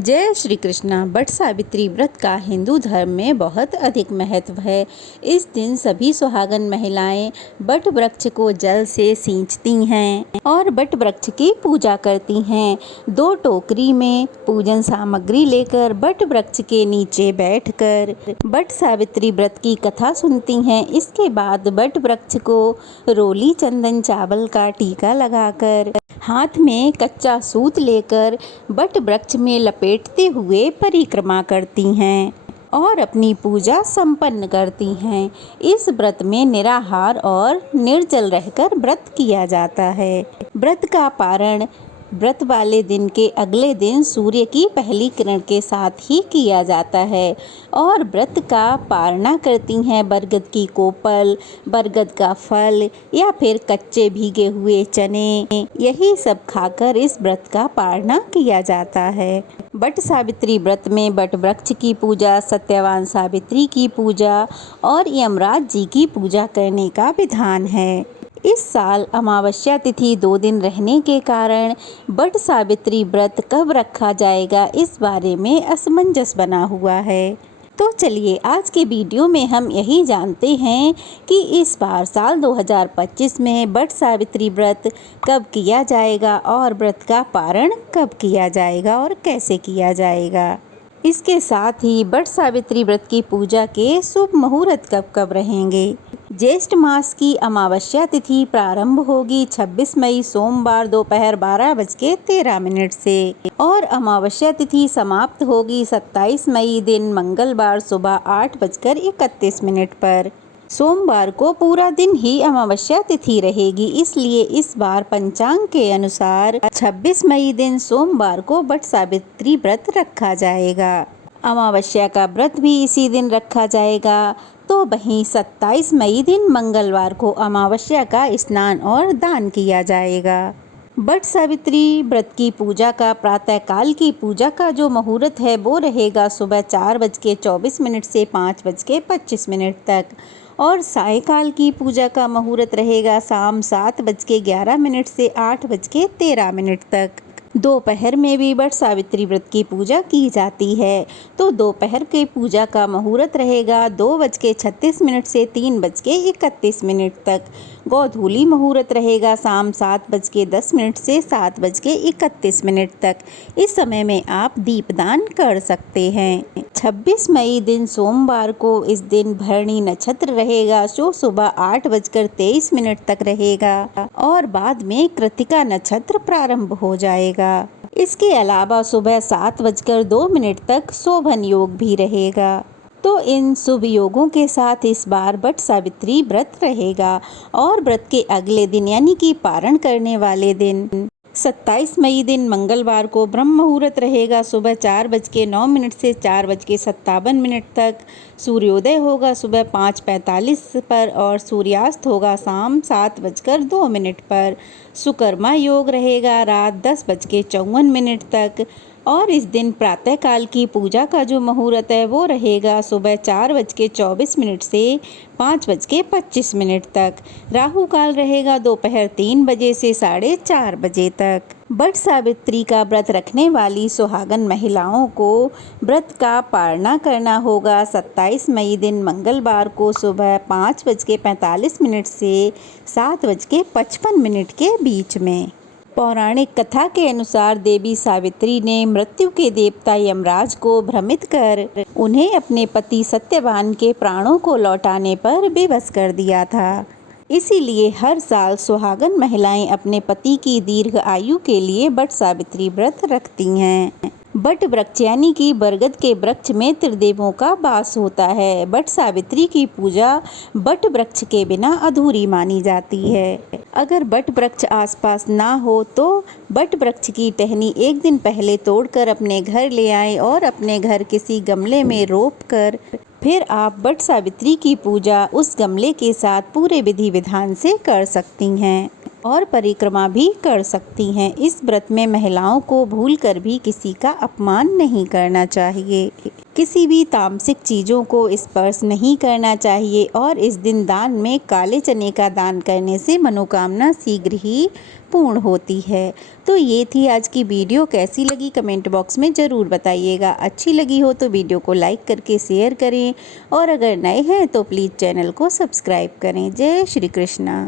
जय श्री कृष्णा। बट सावित्री व्रत का हिंदू धर्म में बहुत अधिक महत्व है। इस दिन सभी सुहागन महिलाएं बट वृक्ष को जल से सींचती हैं और बट वृक्ष की पूजा करती हैं। 2 टोकरी में पूजन सामग्री लेकर बट वृक्ष के नीचे बैठकर बट सावित्री व्रत की कथा सुनती हैं। इसके बाद बट वृक्ष को रोली चंदन चावल का टीका लगाकर हाथ में कच्चा सूत लेकर बट वृक्ष में लपेटते हुए परिक्रमा करती हैं और अपनी पूजा संपन्न करती हैं। इस व्रत में निराहार और निर्जल रहकर व्रत किया जाता है। व्रत का पारण व्रत वाले दिन के अगले दिन सूर्य की पहली किरण के साथ ही किया जाता है और व्रत का पारणा करती हैं बरगद की कोपल, बरगद का फल या फिर कच्चे भीगे हुए चने, यही सब खाकर इस व्रत का पारणा किया जाता है। बट सावित्री व्रत में बट वृक्ष की पूजा, सत्यवान सावित्री की पूजा और यमराज जी की पूजा करने का विधान है। इस साल अमावस्या तिथि 2 दिन रहने के कारण बट सावित्री व्रत कब रखा जाएगा, इस बारे में असमंजस बना हुआ है। तो चलिए आज के वीडियो में हम यही जानते हैं कि इस बार साल 2025 में बट सावित्री व्रत कब किया जाएगा और व्रत का पारण कब किया जाएगा और कैसे किया जाएगा। इसके साथ ही बट सावित्री व्रत की पूजा के शुभ मुहूर्त कब कब रहेंगे। ज्येष्ठ मास की अमावस्या तिथि प्रारंभ होगी 26 मई सोमवार दोपहर 12:13 से और अमावस्या तिथि समाप्त होगी 27 मई दिन मंगलवार सुबह 8:31 पर। सोमवार को पूरा दिन ही अमावस्या तिथि रहेगी, इसलिए इस बार पंचांग के अनुसार 26 मई दिन सोमवार को बट सावित्री व्रत रखा जाएगा। अमावस्या का व्रत भी इसी दिन रखा जाएगा। तो वहीं 27 मई दिन मंगलवार को अमावस्या का स्नान और दान किया जाएगा। बट सावित्री व्रत की पूजा का प्रातःकाल की पूजा का जो मुहूर्त है वो रहेगा सुबह 4:24 से 5:25 तक और सायंकाल की पूजा का मुहूर्त रहेगा शाम 7:11 से 8:13 तक। दोपहर में भी बट सावित्री व्रत की पूजा की जाती है। तो दोपहर के पूजा का मुहूर्त रहेगा 2:36 से 3:31 तक। गोधूली मुहूर्त रहेगा शाम 7:10 से 7:31 तक। इस समय में आप दीपदान कर सकते हैं। 26 मई दिन सोमवार को इस दिन भरणी नक्षत्र रहेगा जो सुबह 8:23 तक रहेगा और बाद में कृतिका नक्षत्र प्रारंभ हो जाएगा। इसके अलावा सुबह 7:02 तक शोभन योग भी रहेगा। तो इन शुभ योगों के साथ इस बार बट सावित्री व्रत रहेगा और व्रत के अगले दिन यानी कि पारण करने वाले दिन 27 मई दिन मंगलवार को ब्रह्म मुहूर्त रहेगा सुबह 4:09 से 4:57 तक। सूर्योदय होगा सुबह 5:45 पर और सूर्यास्त होगा शाम 7:02 पर। सुकर्मा योग रहेगा रात 10:54 तक और इस दिन प्रातःकाल की पूजा का जो मुहूर्त है वो रहेगा सुबह 4:24 से 5:25 तक। राहु काल रहेगा दोपहर 3 बजे से 4:30 बजे तक। बट सावित्री का व्रत रखने वाली सुहागन महिलाओं को व्रत का पारणा करना होगा 27 मई दिन मंगलवार को सुबह 5:45 से 7:55 के बीच में। पौराणिक कथा के अनुसार देवी सावित्री ने मृत्यु के देवता यमराज को भ्रमित कर उन्हें अपने पति सत्यवान के प्राणों को लौटाने पर विवश कर दिया था। इसीलिए हर साल सुहागन महिलाएं अपने पति की दीर्घ आयु के लिए बट सावित्री व्रत रखती हैं। बट वृक्ष यानी कि बरगद के वृक्ष में त्रिदेवों का वास होता है। बट सावित्री की पूजा बट वृक्ष के बिना अधूरी मानी जाती है। अगर बट वृक्ष आसपास ना हो तो बट वृक्ष की टहनी एक दिन पहले तोड़कर अपने घर ले आएं और अपने घर किसी गमले में रोप कर फिर आप बट सावित्री की पूजा उस गमले के साथ पूरे विधि विधान से कर सकती हैं। और परिक्रमा भी कर सकती हैं। इस व्रत में महिलाओं को भूलकर भी किसी का अपमान नहीं करना चाहिए, किसी भी तामसिक चीज़ों को स्पर्श नहीं करना चाहिए और इस दिन दान में काले चने का दान करने से मनोकामना शीघ्र ही पूर्ण होती है। तो ये थी आज की वीडियो, कैसी लगी कमेंट बॉक्स में ज़रूर बताइएगा। अच्छी लगी हो तो वीडियो को लाइक करके शेयर करें और अगर नए हैं तो प्लीज़ चैनल को सब्सक्राइब करें। जय श्री कृष्णा।